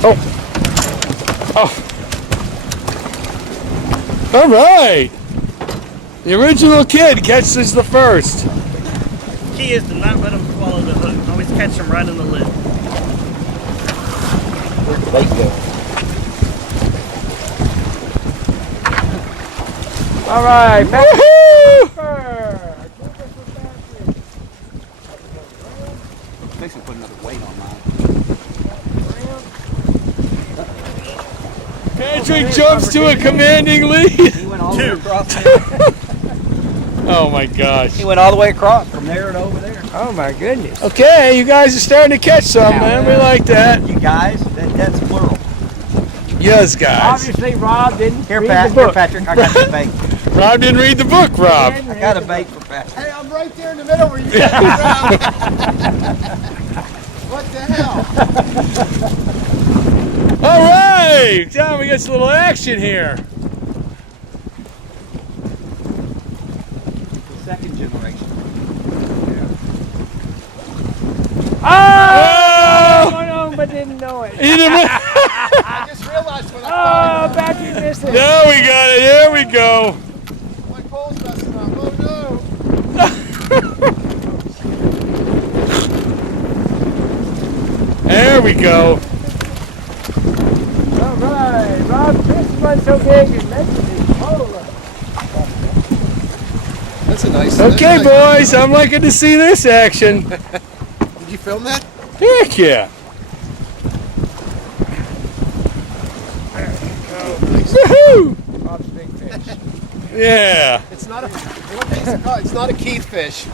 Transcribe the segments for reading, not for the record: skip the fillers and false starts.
Oh. Oh. All right. The original kid catches the first. Key is to not let them swallow the hook. Always catch them right in the lid. Where'd the bait go? All right, back to Fixing to put another weight on mine. Patrick jumps to a commanding lead. He went all the way across there. Oh my gosh. He went all the way across from there to over there. Oh my goodness. Okay, you guys are starting to catch some, man. We like that. You guys, that's plural. Yes, guys. Obviously, Rob didn't Here, read Pat. the book. Here, Patrick. I got the bait. Rob didn't read the book, Rob. I got a bait for Patrick. Hey, I'm right there in the middle where you got around. What the hell? All right, time we get a little action here. The second generation. Oh! Went on, but didn't know it. You didn't- I just realized when I Oh, Patrick missed it. There we got it. There we go. my pole's messing up. Oh no! There we go. All right, Rob, this one's so big it mentioned his pole. That's a nice. Okay, boys, I'm liking to see this action. Did you film that? Heck yeah. Woohoo! Rob's big fish. Yeah. It's not a. What is it called? It's not a Keith fish.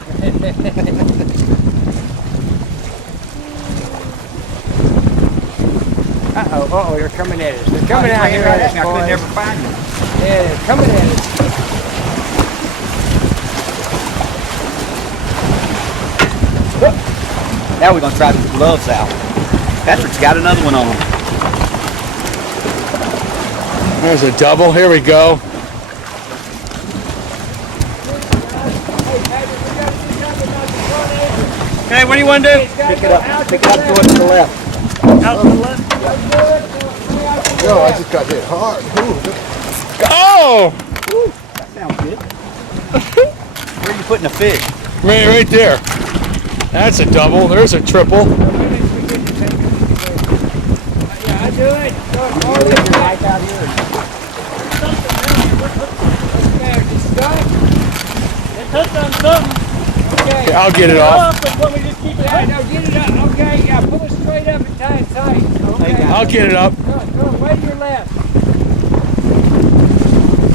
Uh-oh, they're coming at us. They're coming out here Right at us, I could boys. never find him. Yeah, they're coming at us. Now we're gonna try the gloves out. Patrick's got another one on. There's a double. Here we go. Okay, what do you want to do? Pick it up towards the left. Out to the left. No, I just got hit hard. Ooh, Oh! That sounds good. Where are you putting the fish? Right there. That's a double. There's a triple. Yeah, I do it. All this back out here. Okay, just stop. It hooked on something. Okay. I'll get it off. But let me just keep it Yeah, up. no, get it up. Okay, yeah, pull it straight up and tie it tight. Okay. I'll get it up. Go, way to your left.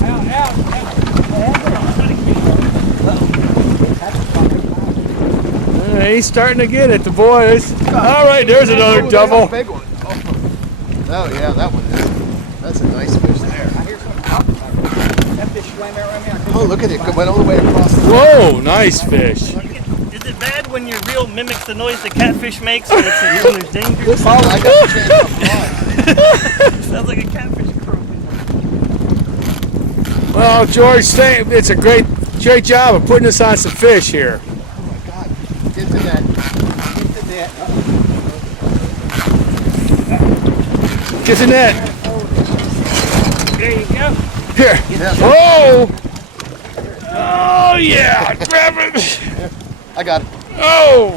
Out. He's starting to get it, the boys. All right, there's another Ooh, double. Big one. Oh yeah, that one is. That's a nice fish there. That fish swam around me. Oh, look at it. It went all the way across the. Whoa, nice fish. Is it bad when your reel mimics the noise the catfish makes when there's danger? Listen, I got to change my line. Sounds like a catfish croaking. Well, George, it's a great job of putting us on some fish here. Oh my God. Get to that. Get the net. There you go. Here. Oh! Oh, yeah. Grab it. I got it. Oh!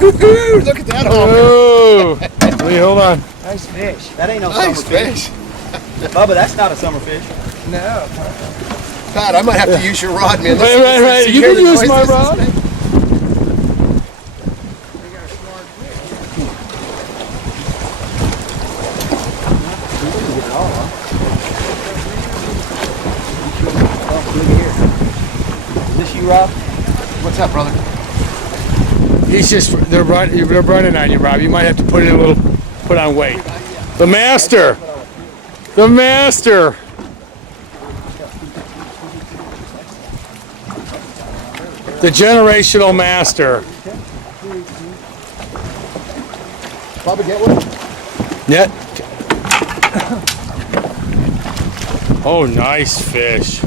Woo-hoo, look at that. Oh! Wait, hold on. Nice fish. That ain't no Nice summer fish. fish. Bubba, that's not a summer fish. No. God, I might have to use your rod, man. Right. You can use my rod. Look here. Is this you, Rob? What's up, brother? They're running on you, Rob. You might have to put on weight. The master. The master. The generational master. Bubba, get one. Net. Oh, nice fish.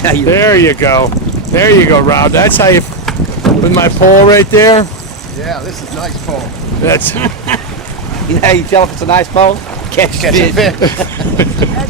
That's how you. There you go. There you go, Rob. That's how you, with my pole right there. Yeah, this is nice pole. That's, You know how you tell if it's a nice pole? Catch Catch a fish. fish.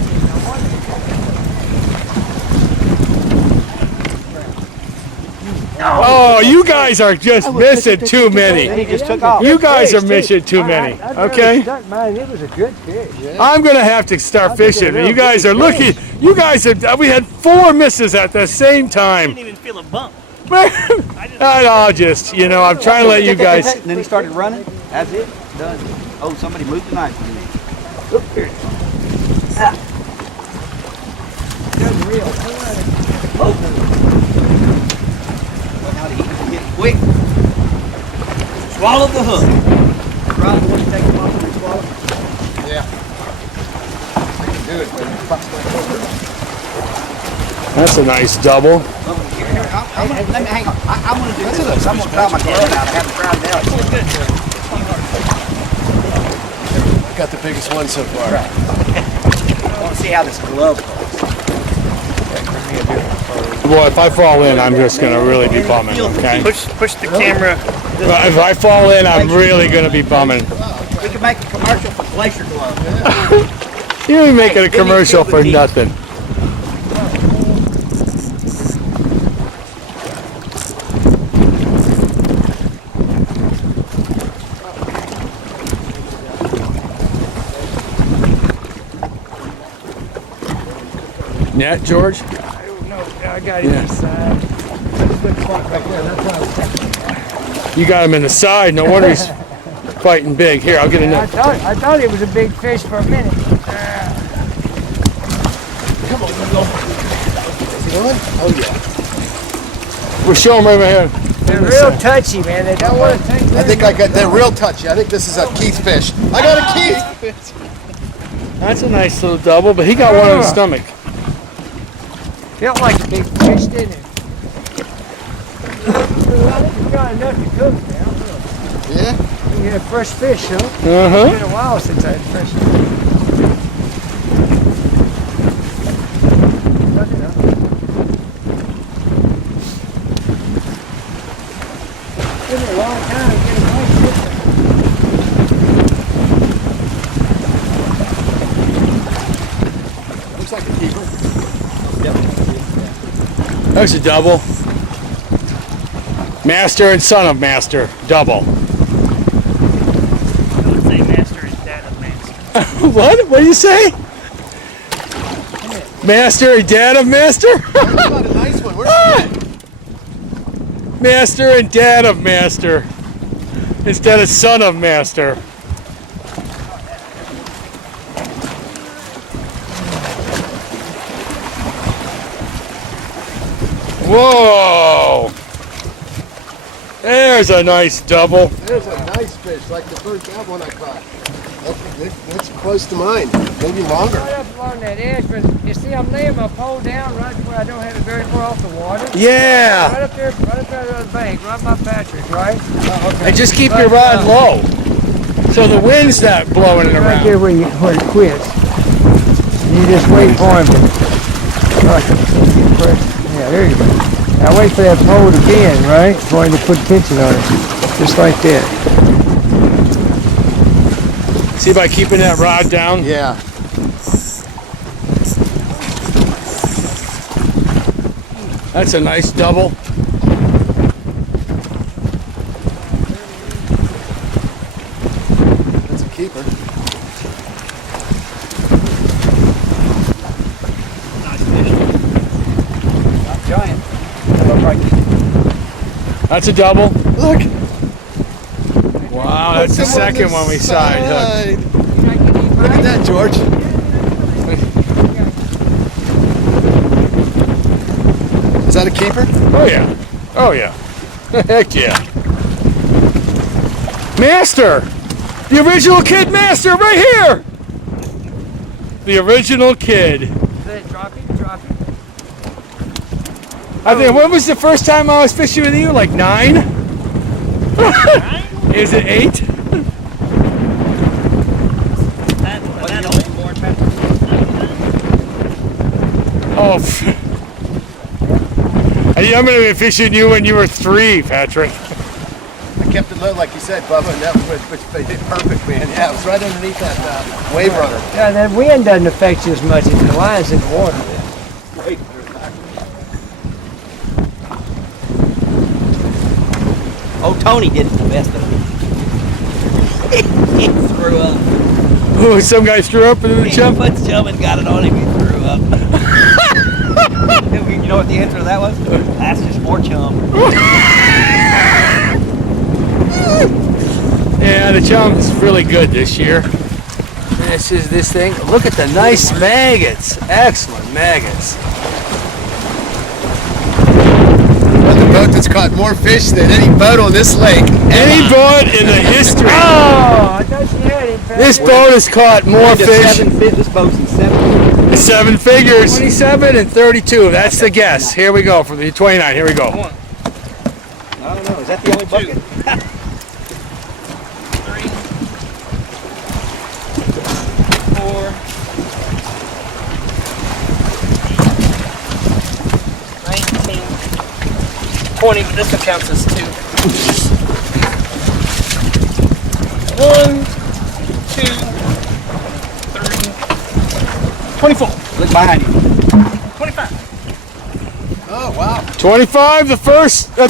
oh, you guys are just missing too many. He just took off. You guys are missing too many. Okay? Stuck mine. It was a good fish. I'm gonna have to start fishing. You guys are looking. You guys are. We had 4 misses at the same I time. didn't even feel a bump. I'll just, you know, I'm trying to let you guys. And then he started running. That's it. Done. Oh, somebody moved the knife. Oop, here it comes. Look how he can get quick. Swallowed the hook. Right, want to take him off and swallow? Yeah. I can do it, but it fucks my finger. That's a nice double. Here, let me hang on. I want to do this. I'm going to try my camera out. I haven't tried it out. I got the biggest one so far. I want to see how this glove goes. Boy, if I fall in, I'm just gonna really be bumming. Okay. Push the camera. If I fall in, I'm really gonna be bumming. We could make a commercial for Glacier Glove. You ain't making a commercial for nothing. Yeah, George? I don't know. I got him inside. That's a good spot right there. That's what I was thinking. You got him in the side. No wonder he's fighting big. Here, I'll get a I net. thought it was a big fish for a minute. Oh, yeah. We'll show him right here. They're real touchy, man. They don't want to take I think I got that real touchy. I think this is a Keith fish. I got a Keith fish. That's a nice little double, but he got one on his stomach. Felt like a big fish, didn't it? I think we've got enough to cook now. Yeah? You had fresh fish, huh? It's Uh-huh. been a while since I had fresh fish. Look it up. It's been a long time to get a nice fish. Looks like a keeper. That's a double. Master and son of master. Double. I would say master and dad of master. What? What do you say? Master and dad of master? I got a nice one. Where's the Master and dad of master. Instead of son of master. Whoa! There's a nice double. There's a nice fish, like the first that one I caught. That's close to mine, maybe longer. Right up along that edge, but you see I'm laying my pole down right where I don't have it very far off the water. Yeah! Right up there on the bank, right by Patrick, right? Okay. And just keep your rod low. So the wind's not blowing it Right there around. where it quits. You just wait for him to. Yeah, there you go. Now wait for that pole to bend, right? For him to put tension on it. Just like that. See, by keeping that rod down? Yeah. That's a nice double. That's a keeper. Nice fish. Not giant. Look like That's a double. Look. Wow, that's the second one we side hooked. Look at that, George. Is that a keeper? Oh yeah. Oh yeah. Heck yeah. Master! The original kid master right here! The original kid. Drop it, drop it. I think, when was the first time I was fishing with you? Like 9? Is it 8? Oh, I'm going to be fishing you when you were 3, Patrick. I kept it low, like you said, Bubba, and that was hit perfect, man. Yeah, it was right underneath that wave runner. Yeah, that wind doesn't affect you as much as the line's in the water. Oh, Tony did it the best of it. He threw up. Oh, some guy threw up into the He chum. put chum and got it on him. He threw up. You know what the answer to that was? That's just more chum. Yeah, the chum's really good this year. This is this thing. Look at the nice maggots. Excellent maggots. But the boat that's caught more fish than any boat on this lake. Any boat in the history. Oh, I thought you had it. This boat has caught more fish. This boat's in 7. 7 figures. 27 and 32. That's the guess. Here we go for the 29. Here we go. I don't know. Is that the only bucket? 3, 4, 19, 20, but this one counts as 2. 1, 2, 3, 24. Look behind you. 25. Oh, wow. 25 at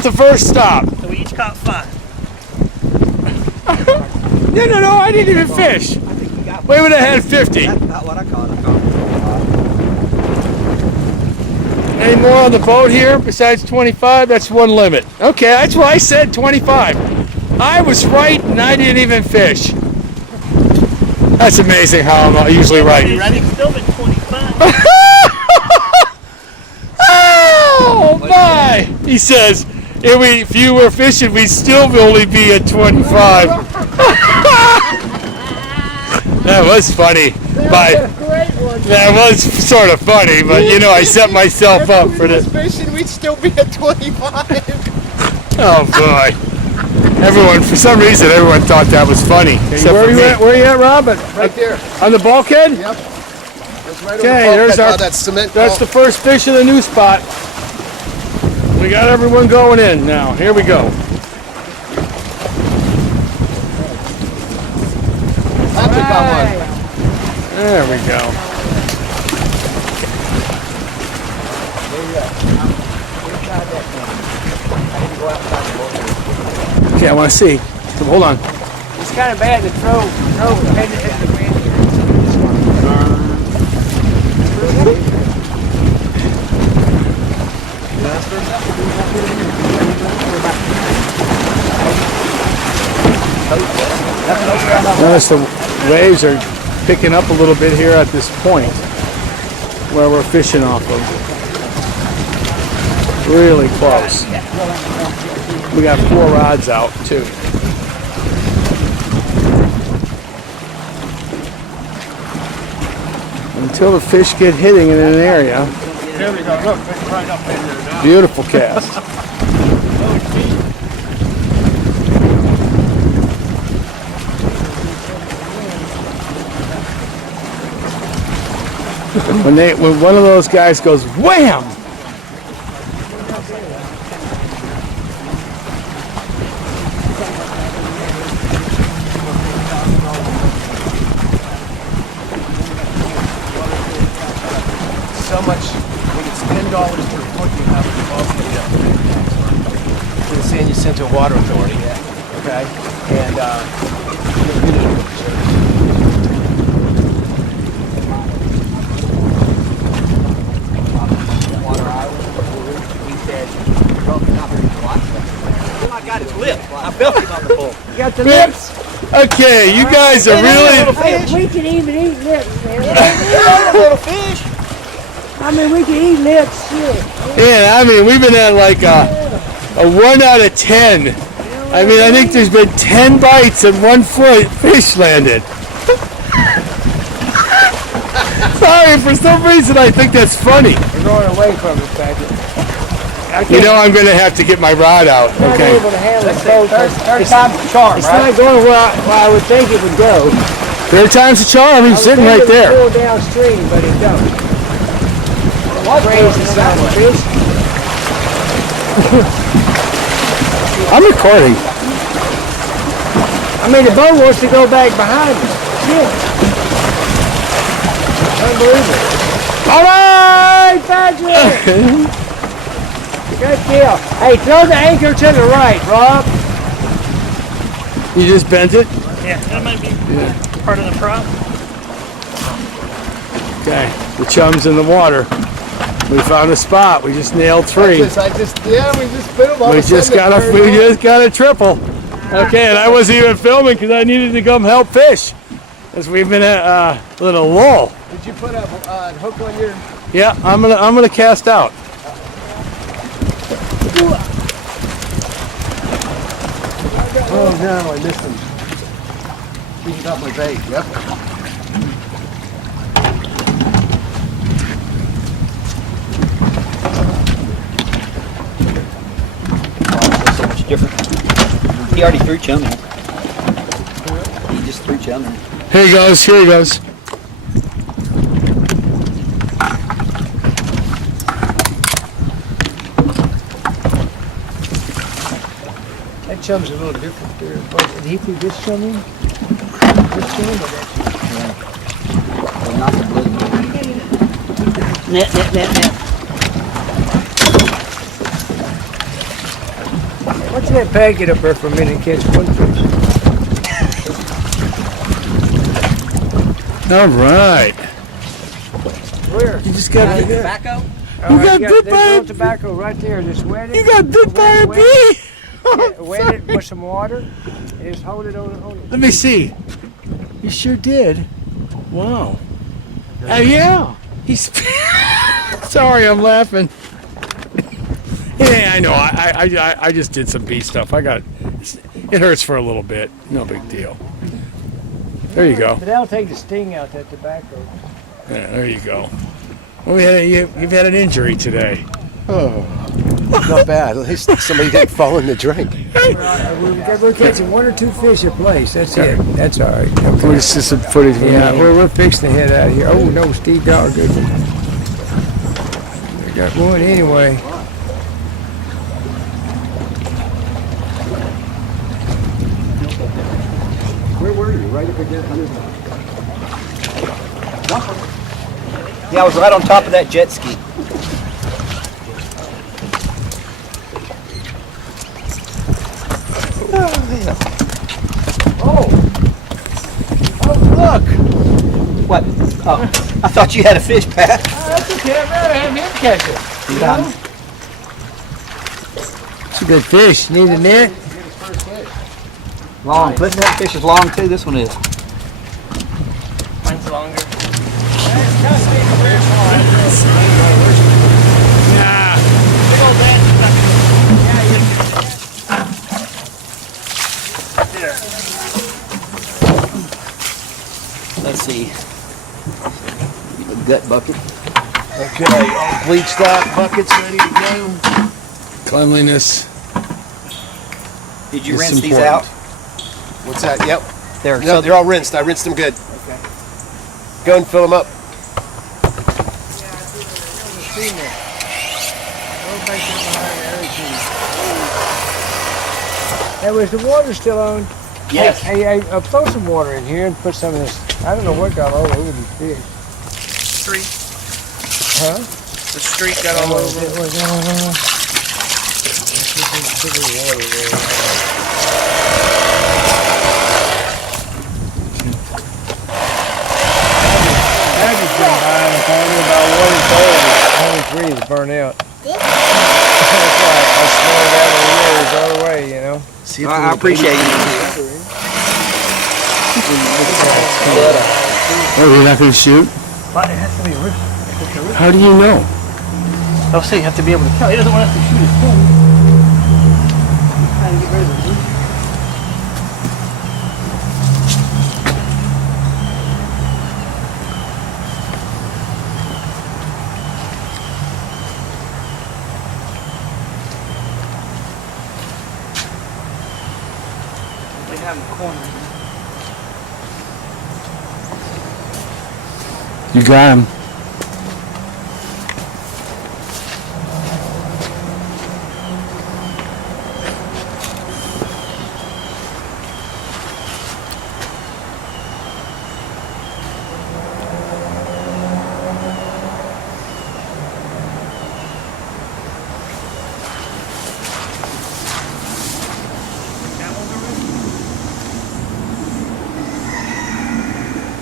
the first stop. So we each caught 5. No, I didn't even fish. I think you got We would have had 50. That's about what I caught. I caught Any more on the boat here besides 25? That's one limit. Okay, that's why I said 25. I was right and I didn't even fish. That's amazing how I'm usually right. It's still been 25. Oh my! He says, if you were fishing, we'd still only be at 25. That was funny. That was sort of funny, but you know, I set myself up for this. Fishing, we'd still be at 25. Oh boy. Everyone, for some reason, everyone thought that was funny. Except Where for me. are you at, Robin? Right there. On the bulkhead? Yep. That's right Okay, on the there's bulkhead. our- That cement That's the bulk. first fish of the new spot. We got everyone going in now. Here we go. Patrick got one. There we go. Okay, I want to see. So, hold on. It's kind of bad to throw the head at the wind. Notice the waves are picking up a little bit here at this point where we're fishing off of. Really close. We got 4 rods out too. Until the fish get hitting in an area. There we go. Look, it's right up in there now. Beautiful cast. When one of those guys goes wham! So much, I think it's $10 per foot you have to for the San Jacinto Water Authority. Okay? And, Oh my God, it's lip. I felt it on the pole. You got the Lips. Okay, you guys are really. Hey, we can even eat lips, man. Little fish. I mean, we can eat lips, shit. Yeah, I mean, we've been at like a 1 out of 10. I mean, I think there's been 10 bites and 1 fish landed. Sorry, for some reason I think that's funny. We're going away from it, Patrick. You know I'm going to have to get my rod out. Not Okay. able to handle it. Third time's the charm, It's right? not going where I would think it would go. 3rd time's the charm. He's sitting right there. Pull downstream, but it don't. Crazy son of a fish. I'm recording. I mean, the boat wants to go back behind us. Shit. Unbelievable. All right, Patrick. Good deal. Hey, throw the anchor to the right, Rob. You just bent it? Yeah, that might be part of the prop. Okay, the chum's in the water. We found a spot. We just nailed 3. Yeah, we just put them all We just got a triple. Okay, and I wasn't even filming because I needed to come help fish. Because we've been at a little lull. Did you put a hook on your... Yeah, I'm gonna cast out. Oh no, I missed him. He got my bait, yep. So much different. He already threw chum in. He just threw chum in. Here he goes. Here he goes. That chum's a little different there. Did he put this chum in? This chum or that chum? Well, not the blue. Net. Watch that peg get up there for a minute and catch one fish. All right. Where? You just got Tobacco? Oh, got bit there's by no a- tobacco right there. Just wet it. You got bit by a bee. Wet it with some water. And just hold it on. Let me see. You sure did. Wow. Yeah. He's. Sorry, I'm laughing. Yeah, I know. I just did some bee stuff. It hurts for a little bit. No big deal. There you go. But that'll take the sting out that tobacco. Yeah, there you go. Well, you've had an injury today. Oh, not bad. At least somebody didn't fall in the drink. We're catching 1 or 2 fish a place. That's it. That's all right. Okay. We'll just see some footage. Yeah, we're fixing to head out of here. Oh no, Steve got a good one. We got one anyway. Where were you? Right up against... Yeah, I was right on top of that jet ski. Oh, look. What? Oh, I thought you had a fish, Pat. That's okay. I'd rather have him catch it. It's a good fish. Need a net? Long. Listen, that fish is long too. This one is. Mine's longer. Nah. Big old bad. Let's see. A gut bucket. Okay, all bleached out, buckets ready to go. Cleanliness. Did you It's rinse these important. out? What's that? Yep. There. No, they're all rinsed. I rinsed them good. Okay. Go and fill them up. Hey, was the water still on? Yes. Hey, throw some water in here and put some of this. I don't know what got all over these fish. Streak. Huh? The streak got all over. Patrick's been behind and told me about what he told me. Only 3 to burn out. That's why I slowed down the years all the way, you know. See if I appreciate it. Oh, you're not going to shoot? But it has to be roof. How do you know? Oh, so you have to be able to tell. He doesn't want us to shoot his phone. Trying to get rid of the roof. We have him cornered. You got him.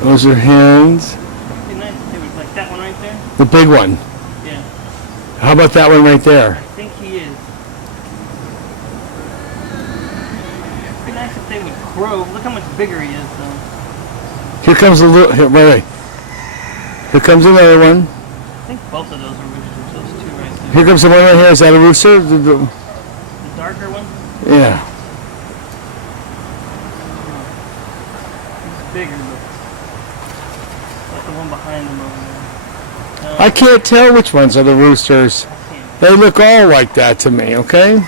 Those are hens. Be nice if they would like that one right there. The big one. Yeah, How about that one right there? I think he is. It'd be nice if they would crow. Look how much bigger he is, though. Here comes a little. Here, wait. Here comes another one. I think both of those are roosters. Those two right there. Here comes the one right here. Is that a rooster? The darker one. Yeah. He's bigger, but like the one behind him over there. No, I can't tell which ones are the roosters. can't. They look all like that to me. Okay.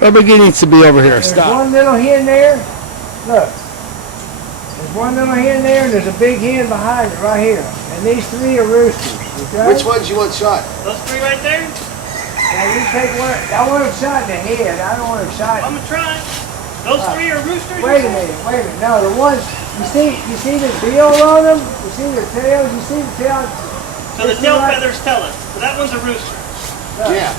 Everybody needs to be over here. There's Stop. one little hen there. Look. There's one little hen there, and there's a big hen behind it right here. And these three are roosters. Okay? Which ones you want shot? Those three right there. Now you take one. I want them shot in the head. I don't want them shot. I'm gonna try. Those three are roosters. Wait a minute. No, the ones you see the bill on them. You see their tails. You see the tail. So the tail feathers tell us. So that one's a rooster. Yeah.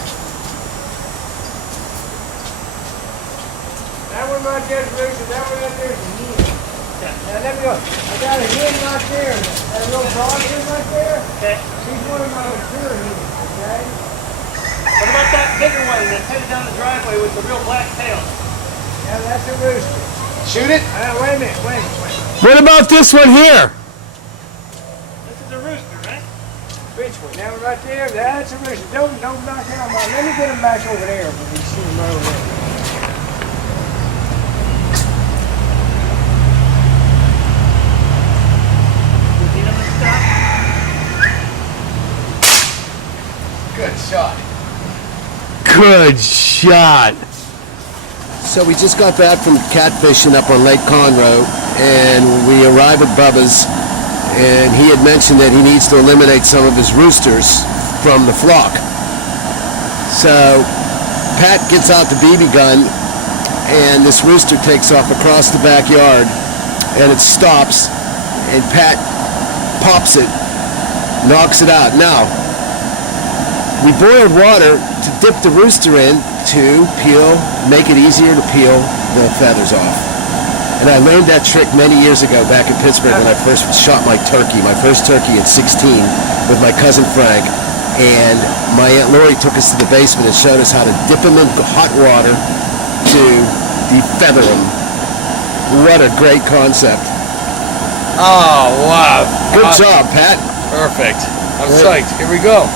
That one right there's a rooster. That one right there's a hen. Yeah. Now let me go. I got a hen right there. That little dog hen right there. Okay. She's one of my mature hens. Okay. What about that bigger one that's headed down the driveway with the real black tail? Now that's a rooster. Shoot it. Wait a minute. What about this one here? This is a rooster, right? Which one? That one right there. That's a rooster. Don't knock out my. Let me get them back over there when you see them over there. Does he know to stop? Good shot. Good shot. So we just got back from catfishing up on Lake Conroe, and we arrived at Bubba's, and he had mentioned that he needs to eliminate some of his roosters from the flock. So Pat gets out the BB gun, and this rooster takes off across the backyard, and it stops, and Pat pops it, knocks it out. Now, we boiled water to dip the rooster in to make it easier to peel the feathers off. And I learned that trick many years ago back in Pittsburgh when I first shot my first turkey at 16 with my cousin Frank. And my Aunt Lori took us to the basement and showed us how to dip them in hot water to defeather them. What a great concept. Oh wow. Good job, Pat. Perfect. I'm Yeah. psyched. Here we go.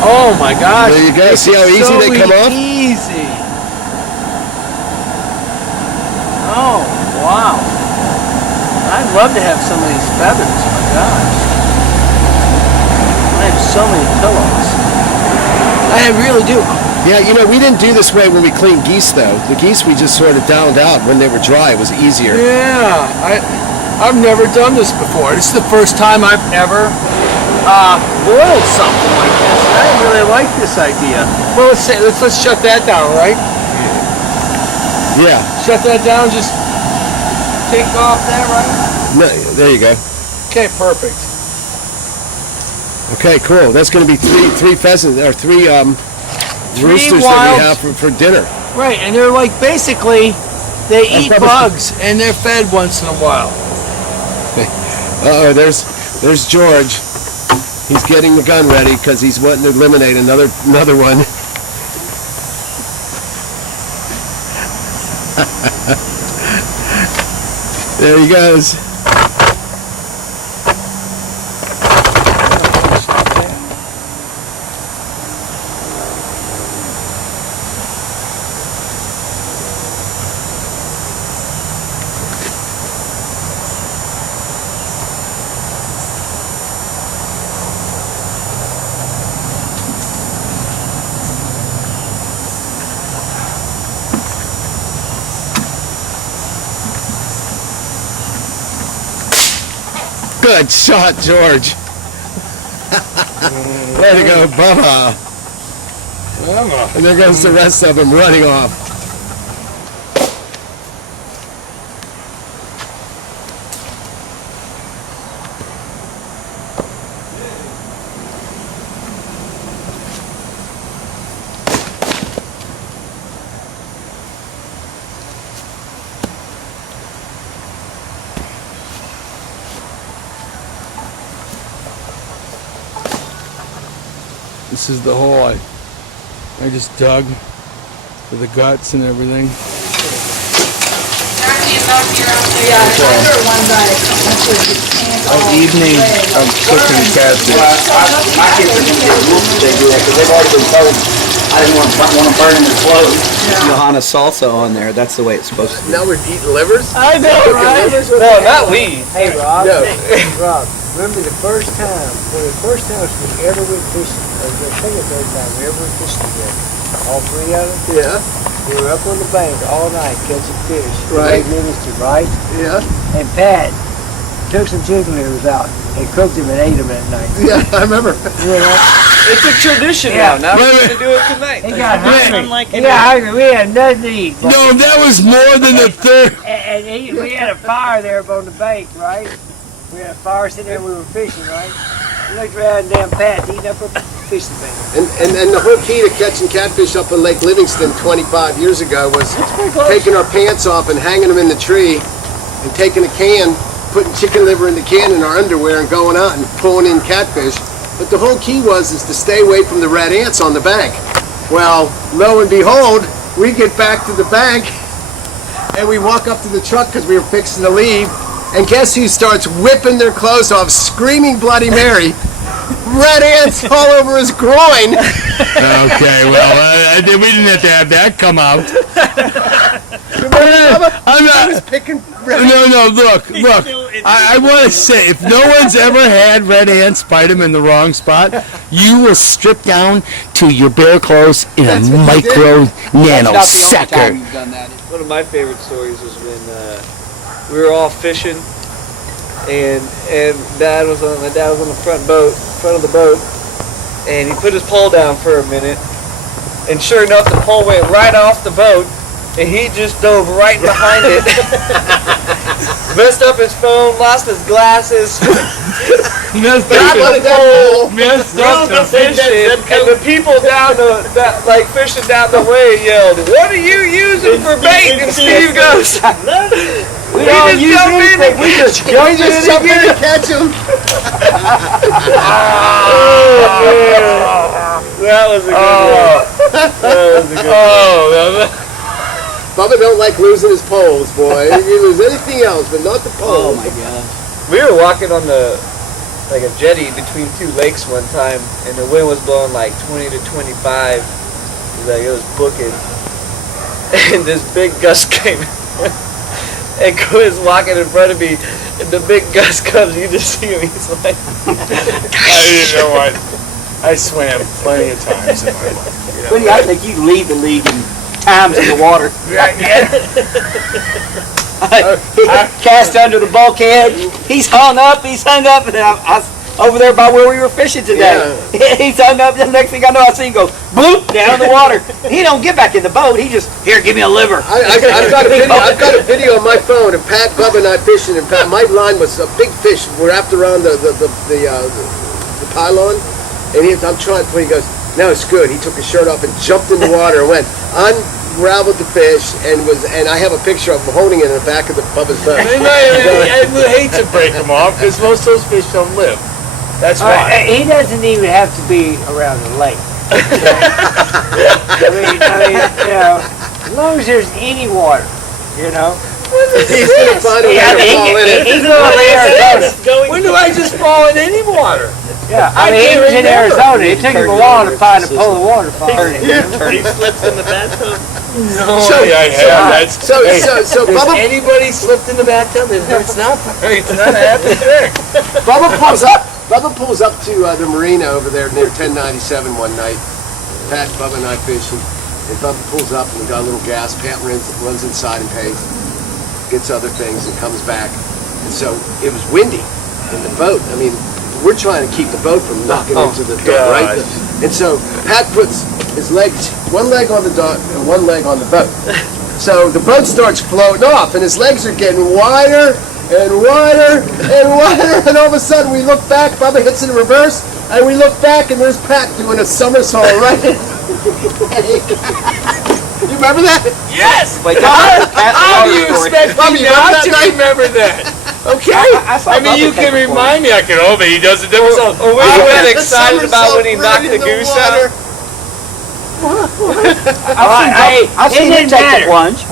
Oh my gosh. There you go. This See how is easy so they come off? Easy. Oh, wow. I'd love to have some of these feathers. My gosh. I have so many pillows. I really do. Yeah, you know, we didn't do this way when we cleaned geese, though. The geese we just sort of downed out when they were dry. It was easier. Yeah, I've never done this before. This is the first time I've ever boiled something like this. And I really like this idea. Well, let's shut that down, right? Yeah. Shut that down. Just take off that, right? No, there you go. Okay, perfect. Okay, cool. That's going to be three pheasants or three roosters that we have for dinner. Right, and they're like basically they eat bugs and they're fed once in a while. Uh-oh, there's George. He's getting the gun ready because he's wanting to eliminate another one. There he goes. Good shot, George. Way to go, Bubba. And there goes the rest of them running off. This is the hole I just dug for the guts and everything. Evening of cooking catfish. My kids are going to get rules if they do that because they've already been told I didn't want to burn in their clothes. Johanna salsa on there. That's the way it's supposed to be. Now we're eating livers? I know, right? No, not we. Hey, Rob. No. Rob, remember the first time we ever went fishing, or the second, third time we ever went fishing together? All three of them? Yeah, We were up on the bank all night catching fish. Right. Livingston, right? yeah, And Pat took some chicken livers out and cooked them and ate them that night. yeah, I remember. You know? It's a tradition Yeah. now. Now we're going to do it tonight. He got hungry. Unlike He got hungry. We had nothing to eat. No, that was more than the third. We had a fire there up on the bank, right? We had a fire sitting there, we were fishing, right? We looked around and damn Pat eating up a fishing bait. And the whole key to catching catfish up in Lake Livingston 25 years ago was taking our pants off and hanging them in the tree and taking a can, putting chicken liver in the can in our underwear and going out and pulling in catfish. But the whole key is to stay away from the red ants on the bank. Well, lo and behold, we get back to the bank and we walk up to the truck because we were fixing to leave. And guess who starts whipping their clothes off, screaming Bloody Mary? Red ants all over his groin. Okay, well, we didn't have to have that come out. I'm not. Picking No, look. I want to say, if no one's ever had red ants bite them in the wrong spot, you will strip down to your bare clothes in a micro nanosecond. You've done that. One of my favorite stories was when we were all fishing, and my dad was on the front of the boat, and he put his pole down for a minute, and sure enough, the pole went right off the boat, and he just dove right behind it, messed up his phone, lost his glasses, Messed got up the pole, the the fishing, and the people fishing down the way yelled, "What are you using for bait?" And Steve goes, We don't use anything. We just jump in and get it. catch him. That was a good one. Bubba don't like losing his poles, boy. He can lose anything else, but not the Oh poles. my god. We were walking on a jetty between two lakes one time, and the wind was blowing like 20 to 25. It was booking, and this big gust came. And Quinn's walking in front of me, and the big gust comes. You just see him. He's like, You know what? I swam plenty of times in my life. But I think you lead the league in times in the water. Cast under the bulkhead. He's hung up, and I was over there by where we were fishing today. He's hung up, and the next thing I know, I see him go bloop down in the water. He don't get back in the boat. He just, here, give me a liver. I've got a video on my phone of Pat, Bubba, and I fishing. And Pat, my line was a big fish. We're after around the pylon, and I'm trying. He goes, "No, it's good." He took his shirt off and jumped in the water and went unraveled the fish and I have a picture of him holding it in the back of the Bubba's boat. I would hate to break them off because most of those fish don't live. That's why. He doesn't even have to be around the lake. I mean, you know, as long as there's any water, you know. He's gonna find a way to fall in it. He's going to Arizona. When do I just fall in any water? Yeah, I mean, he was in Arizona. It took him a while to find a polar waterfall. He slips in the bathtub. No, So- I have. So Has Bubba, anybody slipped in the bathtub? It's not a happy thing. Bubba pulls up to the marina over there near 1097 one night. Pat, Bubba, and I fishing. And Bubba pulls up and we got a little gas. Pat runs inside and pays, gets other things and comes back. And so it was windy in the boat. I mean, we're trying to keep the boat from knocking into the dock, right? And so Pat puts his legs, one leg on the dock and one leg on the boat. So the boat starts floating off and his legs are getting wider and wider and wider, and all of a sudden we look back, Bubba hits in reverse, and we look back and there's Pat doing a somersault right. You remember that? Yes! Wait, How do you expect Bubba, me you remember not that to night? remember that? Okay. I mean, you can remind me. I can. Oh, but he does it himself. Or we were excited about when he knocked the goose out. I've seen him take the plunge.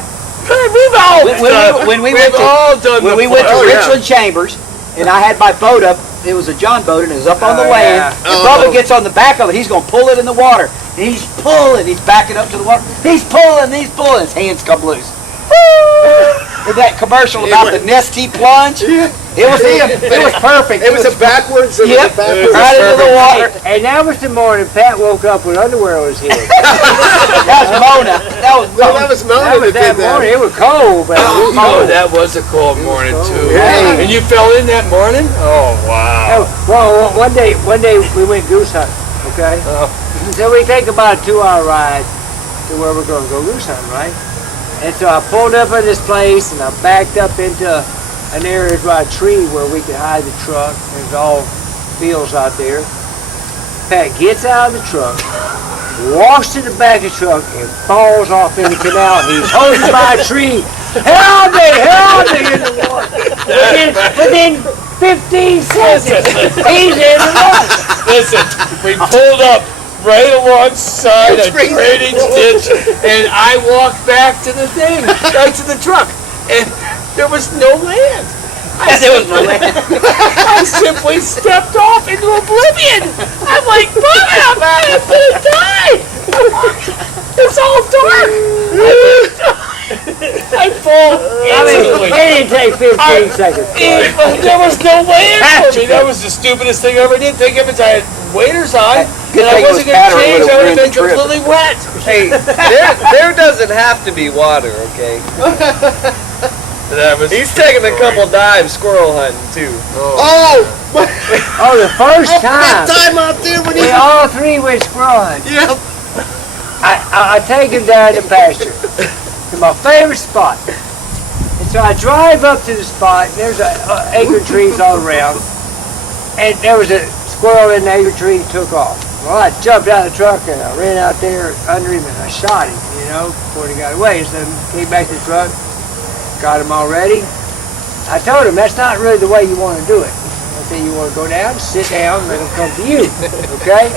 We've all When we We've went to all done when the we went to plunge. Richland Chambers, and I had my boat up. It was a John boat, and it was up on the Oh, land. yeah. And Bubba gets on the back of it. He's gonna pull it in the water. And he's pulling. He's backing up to the water. He's pulling. He's pulling. His hands come loose. With that commercial about the Nestea plunge, it was him. It was perfect. It was a backwards. It Yep, was a backwards. right into the water. And that was the morning Pat woke up with underwear on his head. That was Mona. That was Well, Mona. that was Mona That was that that did that. morning. It was cold, but it was Oh, cold. that was a cold morning too. Hey. And you fell in that morning? Oh wow. Well, one day we went goose hunting, okay? So we take about a 2-hour ride to where we're going to go goose hunting, right? And so I pulled up at this place and I backed up into an area by a tree where we could hide the truck. There's all fields out there. Pat gets out of the truck, walks to the back of the truck and falls off in the canal. He's holding by a tree. Help me in the water. Within 15 seconds, he's in the water. Listen, we pulled up right alongside a drainage ditch, and I walked back to the thing, right to the truck, and there was no land. I simply stepped off into oblivion. I'm like, Bubba, I'm gonna die. It's all dark. I fall instantly. It didn't take 15 seconds. There was no land for me. That was the stupidest thing I ever did. Think of it, I had waders on, Good and I thing it was wasn't going to Pattern change. would've I would have ruined been the trip. completely wet. Hey, there doesn't have to be water, okay? That was He's taking a couple dives squirrel hunting too. Oh, Oh, the first that time time out there when he. we all three went squirrel hunting. Yeah. I take him down the pasture to my favorite spot. And so I drive up to the spot, and there's acre trees all around. And there was a squirrel in the acre tree and took off. Well, I jumped out of the truck and I ran out there under him and I shot him, before he got away. So I came back to the truck, got him already. I told him that's not really the way you want to do it. I said you want to go down, sit down, let him come to you, okay?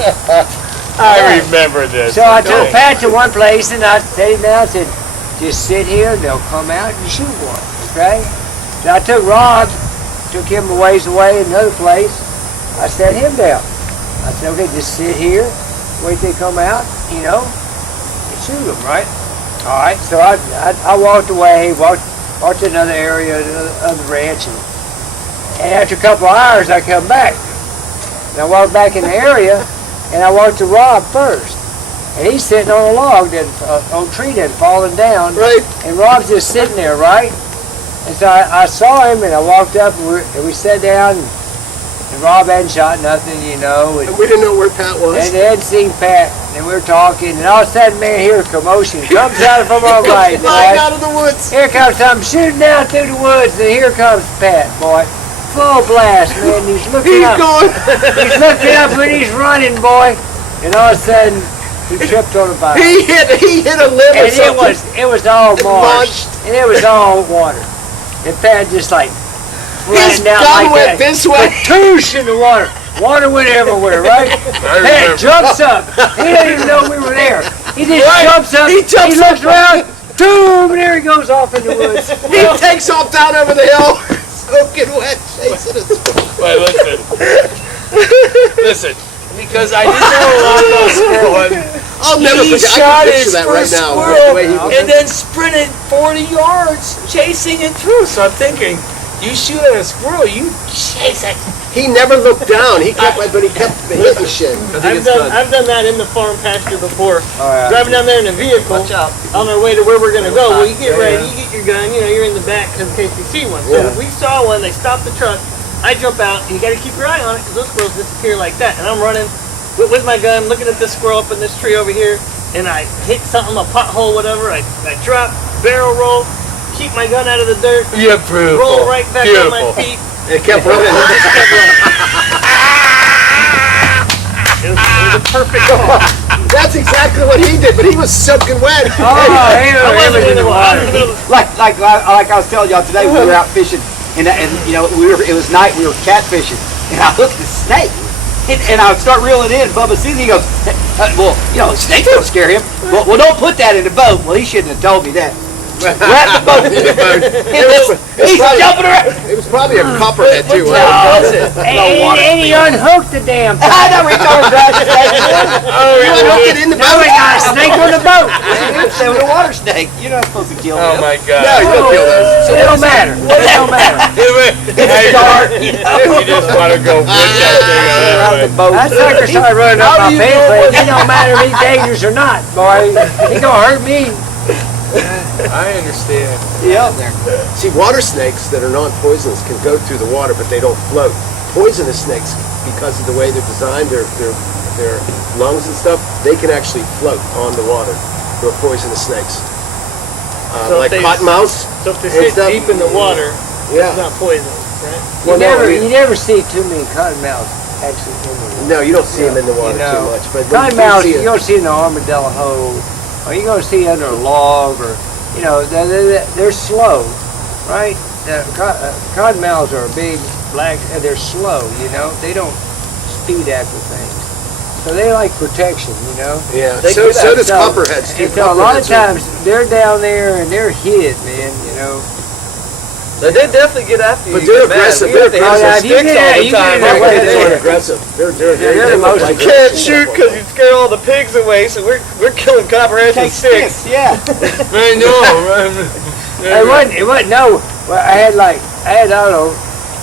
I remember this. So I took Pat to one place and I set him down and said, just sit here and they'll come out and shoot one, okay? So I took Rob, took him a ways away, another place. I set him down. I said, okay, just sit here, wait till they come out, and shoot them, right? All right, so I walked away, walked to another area of the ranch, and after a couple of hours, I come back. And I walked back in the area, and I walked to Rob first. And he's sitting on a log, on a tree that had fallen down. Right. And Rob's just sitting there, right? And so I saw him, and I walked up, and we sat down, and Rob hadn't shot nothing, And We didn't know where Pat was. they hadn't seen Pat, and we were talking, and all of a sudden, man, here a commotion comes out from our right, Flying boy. out of the woods. Here comes something shooting down through the woods, and here comes Pat, boy. Full blast, man. He's looking He's up. going. He's looking up and he's running, boy. And all of a sudden, he tripped on a vine. He hit a limb or And something. it was all It marsh, launched. and it was all water. And Pat just like His flattened out gun like went that. this way. Patoosh in the water. Water went everywhere, right? Pat jumps up. He didn't even know we were there. He just jumps up. He jumps looks up. around. Boom! And there he goes off in the woods. He takes off down over the hill, soaking wet, chasing us. Wait, listen, because I didn't know a lot about squirrel hunting. I'll never He forget. I shot can his picture that right first now. squirrel The way he was. and then sprinted 40 yards chasing it through. So I'm thinking, you shoot at a squirrel, you chase it. He never looked down. He kept, but he kept hitting shit. I've done that in the farm pasture before. Oh, yeah. Driving down there in a vehicle Watch out. on our way to where we're gonna go. Well, you get ready, you get your gun, you're in the back in case you see one. So we saw one, they stopped the truck, I jump out, and you gotta keep your eye on it because those squirrels disappear like that. And I'm running with my gun, looking at this squirrel up in this tree over here, and I hit something, a pothole, whatever, I drop, barrel roll, keep my gun out of the dirt, You're beautiful. roll right back on my feet. It kept running. It was a perfect call. That's exactly what he did, but he was soaking wet. Oh, he was in the water. Like I was telling y'all today, we were out fishing, and you know, it was night, we were catfishing, and I looked at the snake, and I would start reeling in. Bubba sees it, he goes, well, you know, snakes don't scare him. Well, don't put that in the boat. Well, he shouldn't have told me that. We're at the boat. He's jumping around. It was probably a copperhead too. And he unhooked the damn thing. I know we talking about the snake. You hooked it in the Now boat. we got a snake on the boat. It was a water snake. You're not supposed to kill Oh him. my God. No, you don't kill those. It don't matter. It don't matter. It's dark. You know? You just want to go with that thing out of the way. That sucker started running up my pants leg. It don't matter if he's dangerous or not, boy. He gonna hurt me. I understand. Yeah. See, water snakes that are non-poisonous can go through the water, but they don't float. Poisonous snakes, because of the way they're designed, their lungs and stuff, they can actually float on the water. They're poisonous snakes. So Like if they- cottonmouths. So if they and sit stuff. deep in the water, Yeah. it's not poisonous, right? You never see too many cottonmouths actually in the water. No, you don't see them in the water You know, too much. But when you do Cottonmouths, see you're it, gonna see in the armadillo hole, or you're gonna see under a log, or you know, they're slow, right? Cottonmouths are big, black, and they're slow. You know, they don't speed after things, so they like protection. You know. yeah. They So do that. does copperheads too. And so a lot of Copperheads times they're down there and they're hid, man. You know. They definitely get after you. But they're get mad. aggressive. We have They're to hit aggressive. some sticks all the You get time. that are way, they're they're- aggressive. They're the most like You can't shoot because you scare all the pigs away, so we're killing copperheads Take with sticks. sticks, yeah. I know. It wasn't no. Well, I had I don't know, Water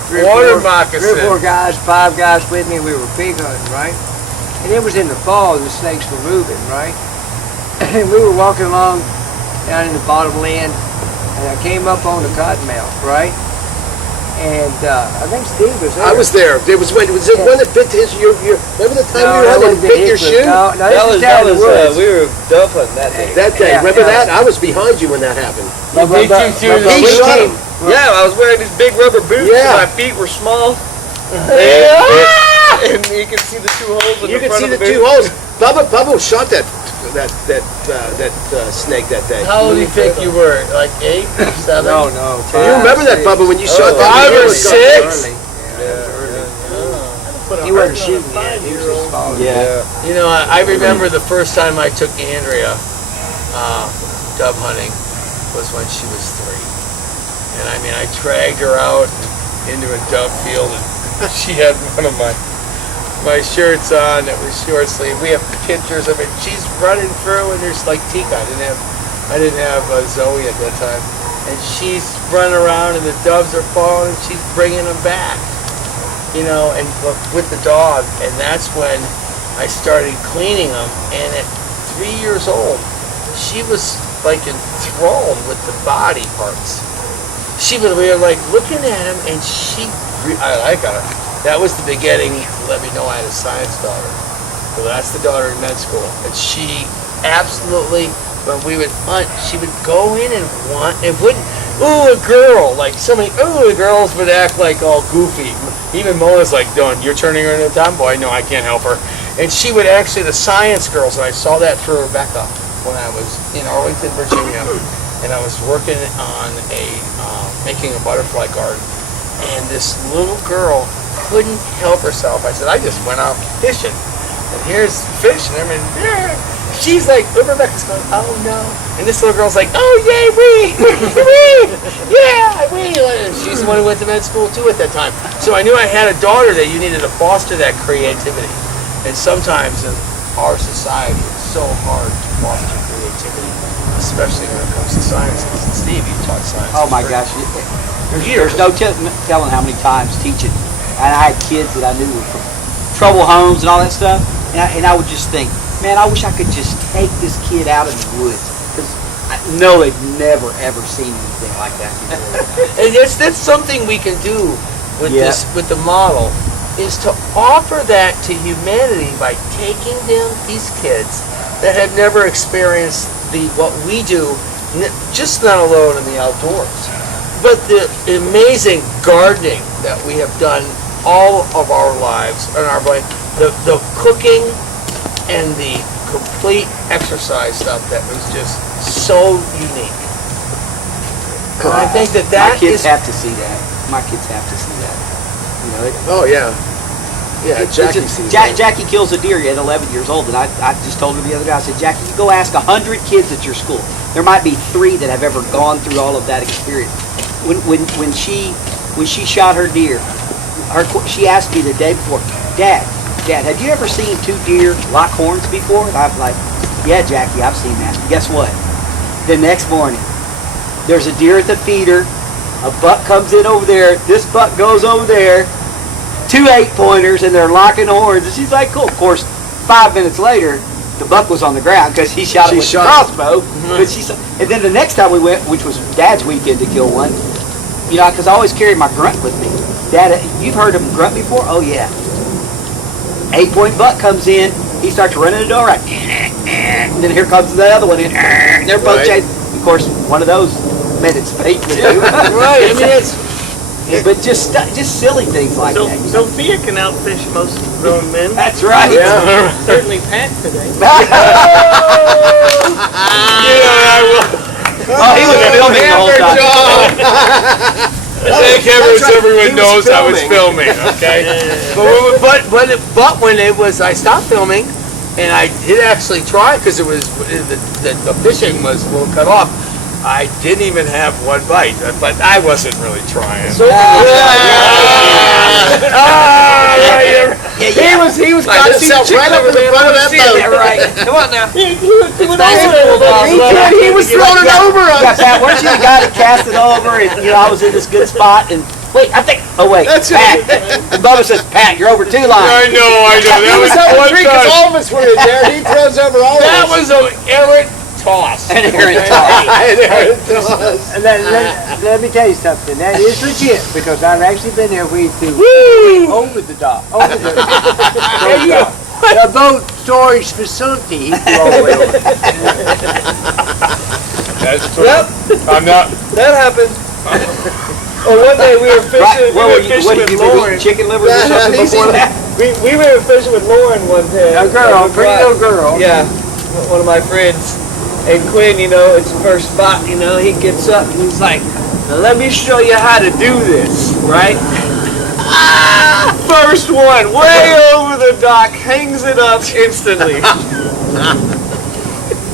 three or four moccasins. guys, 5 guys with me. We were pig hunting, right? And it was in the fall. The snakes were moving, right? And we were walking along down in the bottom land, and I came up on the cottonmouth, right? And I think Steve was there. I was there. Was it one that bit his? Remember the time No, we were that on that wasn't bit his, your but shoe? No, That this was is down in the woods. we were dove hunting that day. That day, Yeah, remember yeah. that? I was behind you when that happened. But He beat you to the- He we shot came- him. Yeah, I was wearing these big rubber boots Yeah. and my feet were small. And you can see the 2 holes in You the can front see of the the 2 boot. holes. Bubba shot that snake that day. How old do you think you were? Like 8, 7? No. Do you remember that, Bubba, when you shot that? 5 or It was 6? He wasn't shooting yet. He was just following. Yeah. You know, I remember the first time I took Andrea dove hunting was when she was 3. And I mean, I dragged her out into a dove field, and she had one of my shirts on that was short sleeve. We have pictures of it. She's running through, and there's like Tika. I didn't have Zoe at that time, and she's running around, and the doves are falling, and she's bringing them back. You know, and with the dog, and that's when I started cleaning them. And at 3 years old, she was like enthralled with the body parts. We were like looking at him, and I got her. That was the beginning to let me know I had a science daughter. So that's the daughter in med school, and she absolutely, when we would hunt, she would go in and ooh, a girl, like so many, ooh, the girls would act like all goofy. Even Mona's like, "Don't, you're turning her into a tomboy." No, I can't help her. And she would actually, the science girls, and I saw that for Rebecca when I was in Arlington, Virginia, and I was working on making a butterfly garden. And this little girl couldn't help herself. I said, I just went out fishing, and here's fish, and I mean, yeah. She's like, Rebecca's going, oh no. And this little girl's like, oh yay, we. And she's the one who went to med school too at that time. So I knew I had a daughter that you needed to foster that creativity. And sometimes in our society, it's so hard to foster creativity, especially when it comes to sciences. And Steve, you taught science. Oh my gosh. There's no telling how many times teaching. And I had kids that I knew were from trouble homes and all that stuff. And I would just think, man, I wish I could just take this kid out in the woods. Because I know they've never, ever seen anything like that before. And that's something we can do with with the model, is to offer that to humanity by taking these kids that have never experienced what we do, just not alone in the outdoors, but the amazing gardening that we have done all of our lives and our life, the cooking and the complete exercise stuff that was just so unique. And I think My that kids is have to see that. my kids have to see that. You know, Oh yeah. Yeah, Jackie sees that. Jackie kills a deer at 11 years old, and I just told her the other day, I said, Jackie, you go ask 100 kids at your school. There might be 3 that have ever gone through all of that experience. When she shot her deer, she asked me the day before, Dad, have you ever seen 2 deer lock horns before? And I'm like, yeah, Jackie, I've seen that. Guess what? The next morning, there's a deer at the feeder. A buck comes in over there. This buck goes over there. 2 8-pointers, and they're locking horns. And she's like, cool. Of course, 5 minutes later, the buck was on the ground because he shot it with a crossbow. But and then the next time we went, which was Dad's weekend to kill one, you know, because I always carry my grunt with me. Dad, you've heard him grunt before? Oh, yeah. 8-point buck comes in. He starts running the door right. And then here comes the other one in. And they're both chasing. Of course, one of those made its fate too. Right. I mean, it's but just silly things like that. Sophia can outfish most grown men. That's right. yeah. Certainly Pat today. Oh, he was filming the whole time. I think everyone He was knows I was filming, okay? But when it was, I stopped filming, and I did actually try because it was the fishing was a little cut off. I didn't even have one bite, but I wasn't really trying. So, He was Got himself right up in the front of that boat. Yeah, right. Come on now. He was throwing it over us. Yeah, Pat, weren't you the guy that cast it over? And you know, I was in this good spot, and wait, I think. Oh wait, That's Pat. And Bubba says, Pat, you're over 2 lines. I know. That was one Because time. all of us were in there. He throws over all That of us. was an errant toss. And Aaron talked. And let me tell you something. That is legit because I've actually been there. We flew over the dock, over the boat storage facility. He flew all the way over. That's true. I'm not. That happened. Oh, one day we were fishing. What We were fishing did with you been Lauren. eating chicken livers or something He's before eating that? We were fishing with Lauren one day. A girl, pretty little girl. Yeah, one of my friends. And Quinn, you know, it's first spot, you know, he gets up and he's like, now let me show you how to do this, right? First one, way over the dock, hangs it up instantly.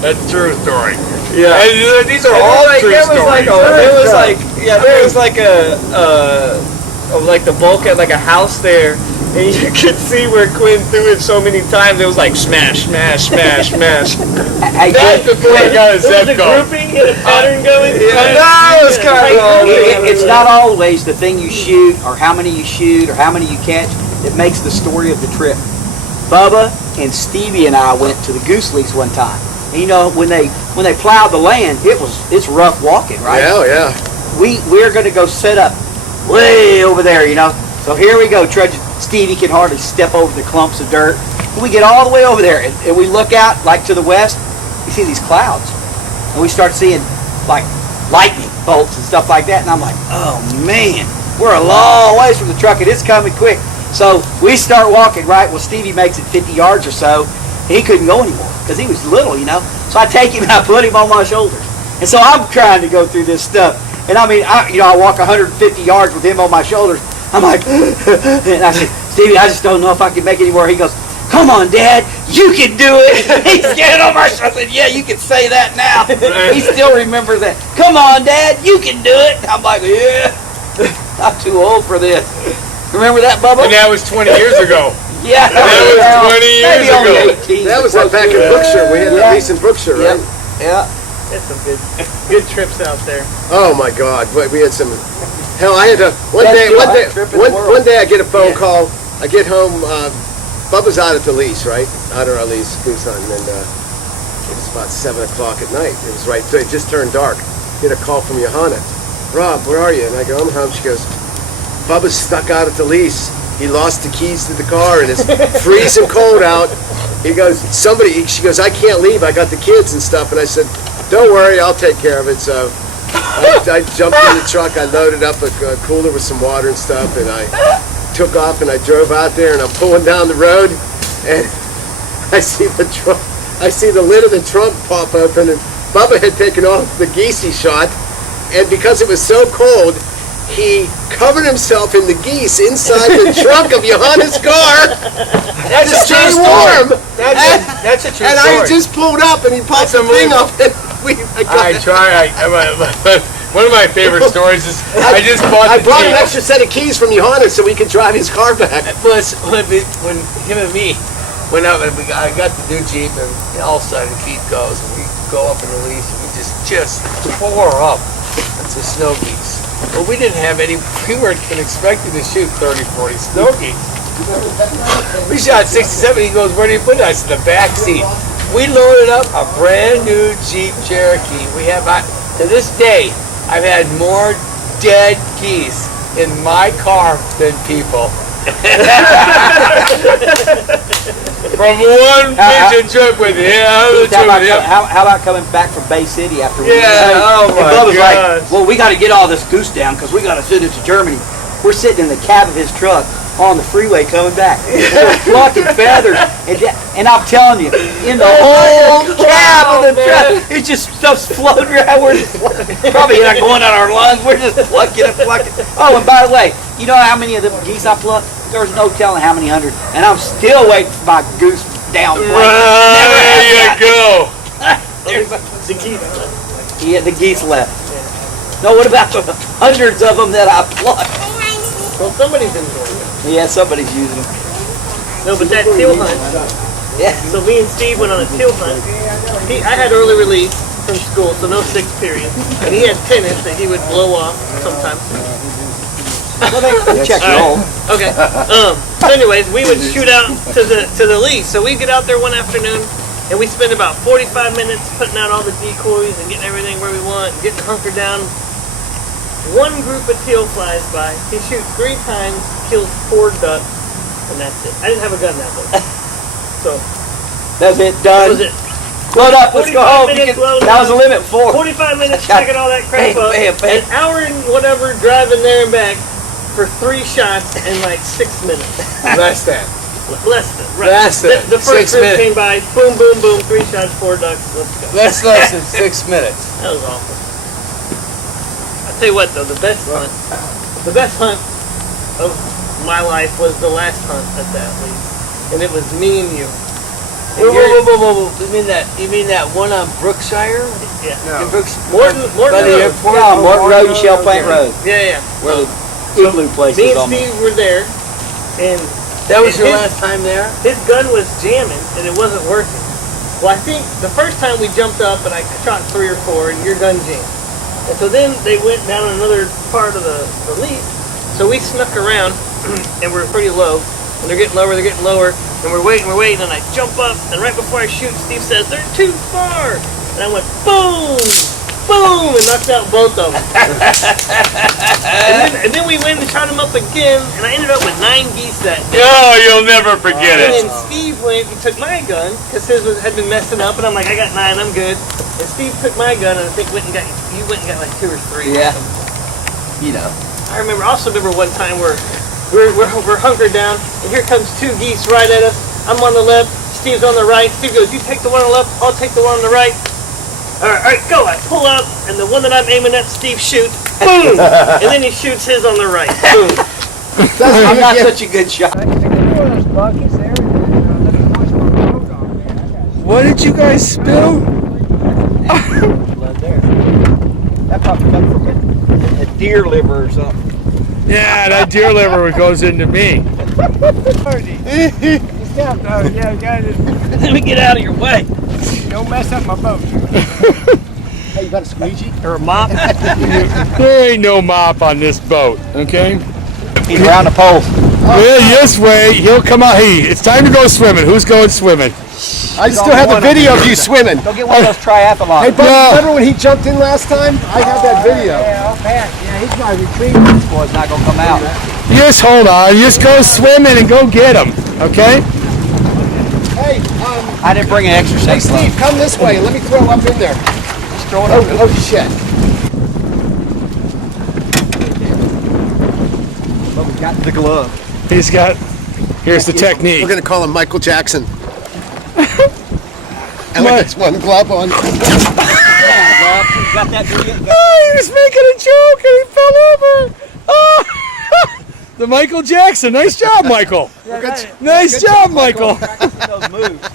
That's a true story. Yeah. And these are all true stories. There was like the bulkhead, like a house there, and you could see where Quinn threw it so many times. It was like smash, smash, smash, smash. That's before I got a There was a Zepco. grouping and a pattern going. It was kind of It's not always the thing you shoot, or how many you shoot, or how many you catch that makes the story of the trip. Bubba and Stevie and I went to the Goose Leaks one time. And you know, when they plowed the land, it's rough walking, right? Yeah. We're going to go set up way over there, you know. So here we go, trudging. Stevie can hardly step over the clumps of dirt. We get all the way over there, and we look out, like to the west, we see these clouds. And we start seeing, like, lightning bolts and stuff like that. And I'm like, oh, man, we're a long ways from the truck, and it's coming quick. So we start walking, right? Well, Stevie makes it 50 yards or so. And he couldn't go anymore because he was little, you know. So I take him and I put him on my shoulders. And so I'm trying to go through this stuff. And I mean, I walk 150 yards with him on my shoulders. I'm like, and I said, Stevie, I just don't know if I can make it anymore. He goes, come on, Dad, you can do it. He's getting on my shoulders. I said, yeah, you can say that now. He still remembers that. Come on, Dad, you can do it. I'm like, yeah, I'm too old for this. Remember that, Bubba? And that was 20 years ago. Yeah, That was 20 years maybe only ago. 18. That was back in Brookshire. We had that lease in Brookshire, right? Yeah. That's some good trips out there. Oh my God, we had some. Hell, I had to one Best day. deal One I've day, tripped in the world. one day I get a phone call. I get home. Bubba's out at the lease, right? Out on our lease, goose hunting, and it was about 7 o'clock at night. It was right. It just turned dark. Get a call from Johanna. Rob, where are you? And I go, I'm home. She goes, Bubba's stuck out at the lease. He lost the keys to the car and it's freezing cold out. He goes, she goes, I can't leave. I got the kids and stuff. And I said, don't worry, I'll take care of it. So I jumped in the truck. I loaded up a cooler with some water and stuff. And I took off and I drove out there and I'm pulling down the road. And I see the trunk. I see the lid of the trunk pop open. And Bubba had taken off the geese he shot. And because it was so cold, he covered himself in the geese inside the trunk of Johanna's car. That's to a stay true warm. story. That's a true And story. I just pulled up and he popped the thing up and One of my favorite stories is I just bought I the brought an Jeep. extra set of keys from Johanna so we could drive his car back. When him and me went up and I got the new Jeep and all of a sudden Keith goes and we go up in the lease and we just tore up into snow geese. Well, we didn't have any, we weren't expecting to shoot 30, 40 snow geese. We shot 67, he goes, where do you put it? I said, the back seat. We loaded up a brand new Jeep Cherokee. We have, to this day, I've had more dead geese in my car than people. From one fishing trip with him, How about coming back from Bay City after we oh and my Bubba's gosh. like, well, we got to get all this goose down because we got to send it to Germany. We're sitting in the cab of his truck on the freeway coming back. We're plucking feathers. And I'm telling you, in the whole cab of the truck, it's just stuff's floating around. We're just probably not going out our lungs. We're just plucking and plucking. Oh, and by the way, you know how many of the geese I plucked? There's no telling how many hundred. And I'm still waiting for my goose down plate. There you go. The geese. Yeah, the geese left. No, what about the hundreds of them that I plucked? Well, somebody's enjoying it. Yeah, somebody's using them. No, but that teal hunt. Yeah. So me and Steve went on a teal hunt. I had early release from school, so no 6th period. And he had tennis that he would blow off sometimes. You check your hole. Okay. So anyways, we would shoot out to the lease. So we get out there one afternoon and we spend about 45 minutes putting out all the decoys and getting everything where we want, getting hunkered down. One group of teal flies by. He shoots 3 times, kills 4 ducks, and that's it. I didn't have a gun that day. So That's it, that done. was it. Load up, let's go 45 home. minutes, load That was the up. limit, 4. 45 minutes checking all that crap Bam, up. bam, bam. An hour and whatever driving there and back for 3 shots in like 6 minutes. Less than. Less than. Right. Less than. The first 6 group minutes. came by, boom, boom, boom, 3 shots, 4 ducks, let's go. Less than 6 minutes. That was awful. I'll tell you what though, the best hunt of my life was the last hunt at that lease. And it was me and you. And Whoa. You mean that one on Brookshire? Yeah. In Brooks, Morton by the Road. airport? Yeah, Morton Road and Shell Plant Road. Yeah. Where the igloo place Me is and on Steve were there, and That was your his- last time there? his gun was jamming and it wasn't working. Well, I think the first time we jumped up and I shot 3 or 4 and your gun jammed. And so then they went down another part of the lease. So we snuck around and we're pretty low. And they're getting lower, and we're waiting, and I jump up, and right before I shoot, Steve says, they're too far! And I went, boom! Boom! And knocked out both of them. and then we went and shot them up again, and I ended up with 9 geese that day. Oh, you'll never forget And it. then Steve went and took my gun, because his had been messing up, and I'm like, I got 9, I'm good. And Steve took my gun, and I think you went and got like 2 or 3. Yeah. You know. I also remember one time where we're hunkered down, and here comes 2 geese right at us. I'm on the left, Steve's on the right. Steve goes, you take the one on the left, I'll take the one on the right. All right, go. I pull up, and the one that I'm aiming at, Steve shoots. Boom! And then he shoots his on the right. Boom. I'm not such a good shot. What did you guys spill? That probably comes from a deer liver or something. Yeah, that deer liver goes into me. Let me get out of your way. Don't mess up my boat. Hey, you got a squeegee? Or a mop. There ain't no mop on this boat, okay? He's around the pole. Well, this way, he'll come out. Hey, it's time to go swimming. Who's going swimming? I still have the video of you swimming. Go get one of those triathlons. Hey, Bubba, No. remember when he jumped in last time? I had that video. He's my retriever. This boy's not gonna come out. Just hold on. Just go swimming and go get him, okay? Hey, I didn't bring an extra hey, safe glove. Steve, come this way and let me throw up in there. Just throw it Oh, over. oh shit. But we got the glove. He's got. Here's the technique. We're gonna call him Michael Jackson. And What? with this one glove on. Got that video? Oh, he was making a joke and he fell over. The Michael Jackson. Nice job, Michael. Nice job, Michael. Those moves.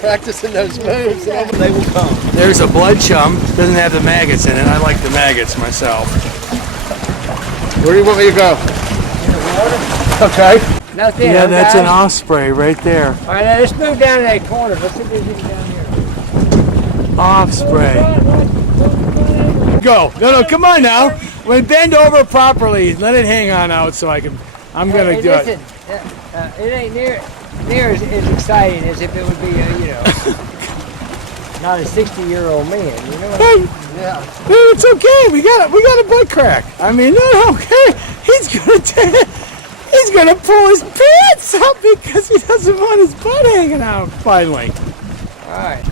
Practicing those moves. They will come. There's a blood chum. Doesn't have the maggots in it. I like the maggots myself. Where do you want me to go? Okay. Nothing. Yeah, that's an guys. osprey right there. All right, now let's move down to that corner. Let's see if there's anything down here. Osprey. Go. No, come on now. When bend over properly, let it hang on out so I can. I'm gonna do it. Listen, it ain't near as exciting as if it would be, not a 60-year-old man. You know. Hey, it's okay. We got a butt crack. I mean, no, okay. He's gonna pull his pants up because he doesn't want his butt hanging out. Finally. All right.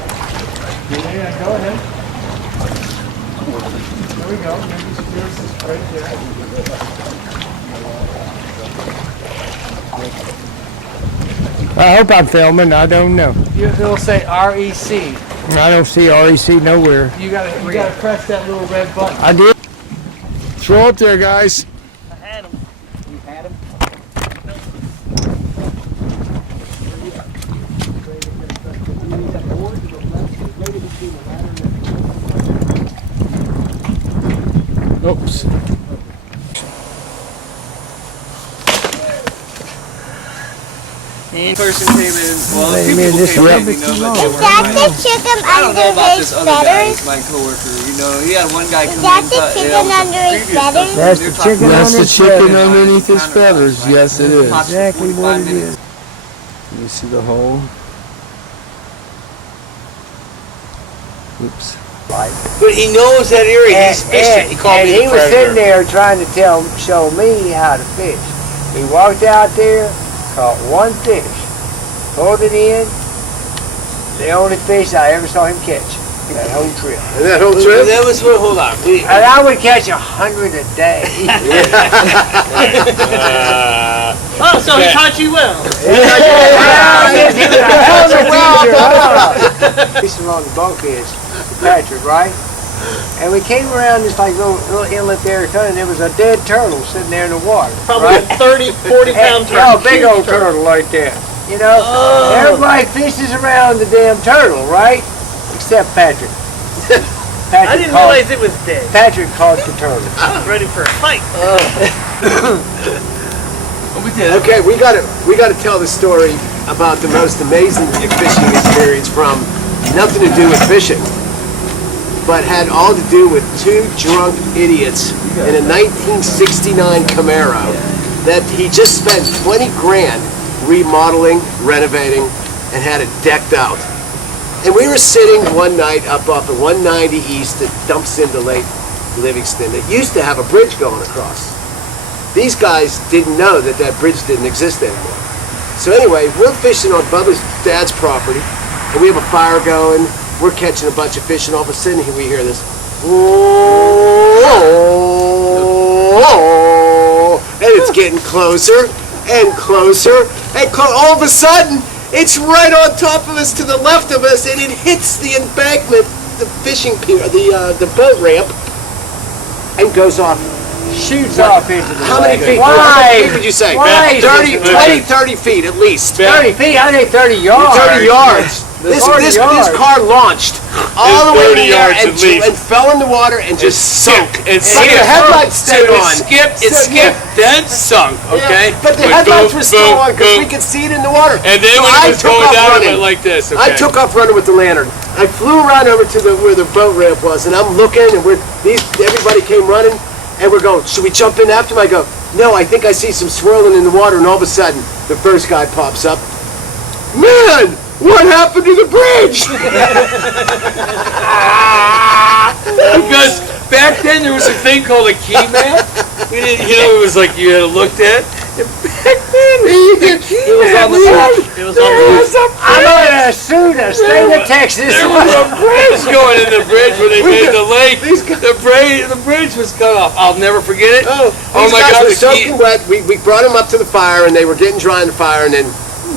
Yeah, go ahead. There we go. Maybe yours is right there. I hope I'm filming. I don't know. It'll say REC. I don't see REC nowhere. You gotta press that little red button. I did. Throw up there, guys. I had him. You had him? Oops. Person came in. Well, a few man, people this came rabbit in, you know, too but long. they Is weren't that like- the chicken I don't know under about his this other guy, feathers? my coworker. You know, he had one guy come that in. the chicken under his feathers? That's the chicken That's the under his chicken feathers. underneath his feathers. Yes, it is. Exactly what it is. You see the hole? Oops. But he knows that area. He's fishing. He called and me he the was predator. sitting there trying to show me how to fish. He walked out there, caught one fish, pulled it in. The only fish I ever saw him catch that whole trip. That whole Well, trip? that was what. Hold on. And I would catch 100 a day. Oh, so he taught you well. Fishing along the bulkheads, Patrick, right? And we came around this like little inlet there, and there was a dead turtle sitting there in the water. Probably right? a 30, 40-pound turtle. Oh, big old turtle like that. You know, everybody fishes around the damn turtle, right? Except Patrick. I didn't realize it was dead. Patrick caught the turtle. I was ready for a fight. We did. Okay, we gotta tell the story about the most amazing fishing experience from nothing to do with fishing, but had all to do with two drunk idiots in a 1969 Camaro that he just spent 20 grand remodeling, renovating, and had it decked out. And we were sitting one night up off of 190 East that dumps into Lake Livingston. It used to have a bridge going across. These guys didn't know that that bridge didn't exist anymore. So anyway, we're fishing on Bubba's dad's property, and we have a fire going. We're catching a bunch of fish, and all of a sudden we hear this, and it's getting closer and closer, and all of a sudden, it's right on top of us, to the left of us, and it hits the embankment, the fishing pier, the boat ramp, and goes off. Shoots off into the How many lake. feet? Why? How many feet would you say? Why? 30 feet at least. 30 feet? I think 30 yards. 30 yards. This 30 yards. car launched all the way 30 in the air yards and, at least. and fell in the water and just sunk. It But skipped. the headlights stayed on. It skipped, then sunk. Okay. But the Went headlights boom, were still boom, on because boom. we could see it in the water. And then So when I it was took going off down, it running. went like this. Okay. I took off running with the lantern. I flew around over to where the boat ramp was, and I'm looking, and everybody came running, and we're going, should we jump in after him? I go, no, I think I see some swirling in the water, and all of a sudden, the first guy pops up. Man, what happened to the bridge? Because back then there was a thing called a key map. We didn't, it was like you had looked at. And back then It was on the It was on the I know it Minnesota, state of Texas. There was a bridge going in the bridge where they made the lake. The bridge was cut off. I'll never forget it. Oh my my God, God, the soaking wet. We brought him up to the fire, and they were getting dry in the fire, and then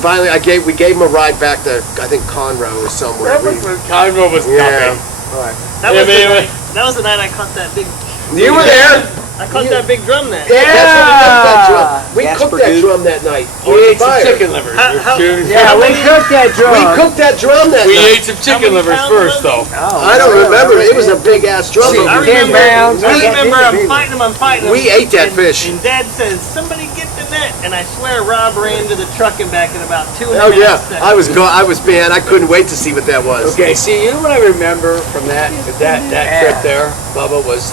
finally we gave him a ride back to, I think, Conroe or somewhere. That was when Conroe was Yeah. nothing. Right. That was the night I caught that big. You were there. I caught that big drum then. Yeah. That's what we cooked that drum. We Jasper cooked that Goose. drum that night. We ate some chicken livers. Yeah, we cooked that drum. We cooked that drum that We night. ate some chicken livers pounds first, was though. I don't remember. It was a big ass drum. I but 10 pounds. I remember I'm fighting him. We ate that fish. And Dad says, somebody get the net. And I swear Rob ran to the truck and back in about 2.5 Oh yeah, seconds. I was man. I couldn't wait to see what that was. Okay, see, you know what I remember from that trip there, Bubba, was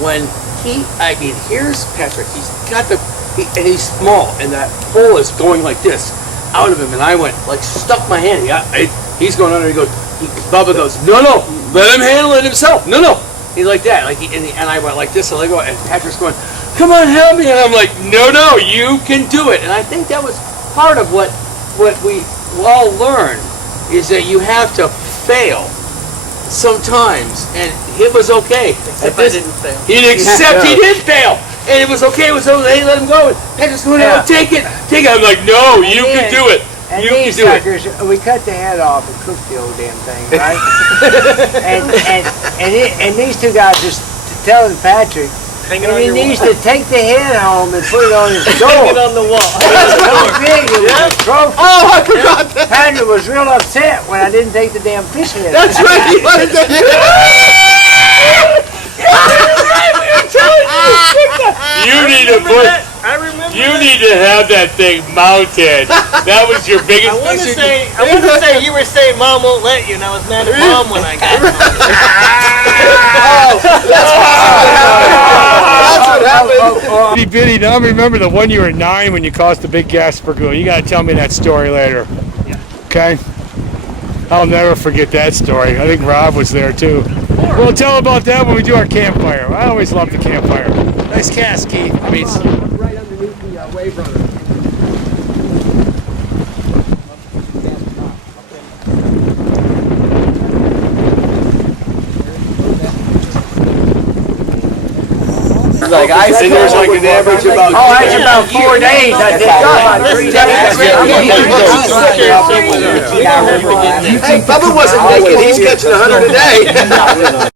when here's Patrick. He's got and he's small, and that hole is going like this out of him, and I went like stuck my hand. He's going under. Bubba goes, no, let him handle it himself. No, he's like that, and I went like this, and I go, and Patrick's going, come on, help me, and I'm like, no, you can do it, and I think that was part of what we all learned is that you have to fail sometimes, and it was okay. Except I didn't fail. He did fail, and it was okay. It was okay. Let him go. And Patrick's going, no, take it. I'm like, no, you can do it. And You can these do it. suckers, we cut the head off and cooked the old damn thing, right? and these two guys just telling Patrick, Hang it and on he your needs wall. to take the head home and put it on his Hang it door. on the wall. So big, it was a trophy. Oh, I forgot that. Patrick was real upset when I didn't take the damn fish head. That's right. He wanted to. You need to put. I remember You that. need to have that thing mounted. That was your biggest. I want to say you were saying Mom won't let you, and I was mad at Mom when I got home. That's what happened. Itty bitty. Now remember the one you were 9 when you caused the big gas lagoon. You got to tell me that story later. Yeah. Okay. I'll never forget that story. I think Rob was there too. We'll tell about that when we do our campfire. I always love the campfire. Nice cast, Keith. Right underneath the wave runner. Like I And there's like an average about. Oh, that's about 4 days. I did about 3 days. Hey, Bubba wasn't naked. He's catching 100 a day.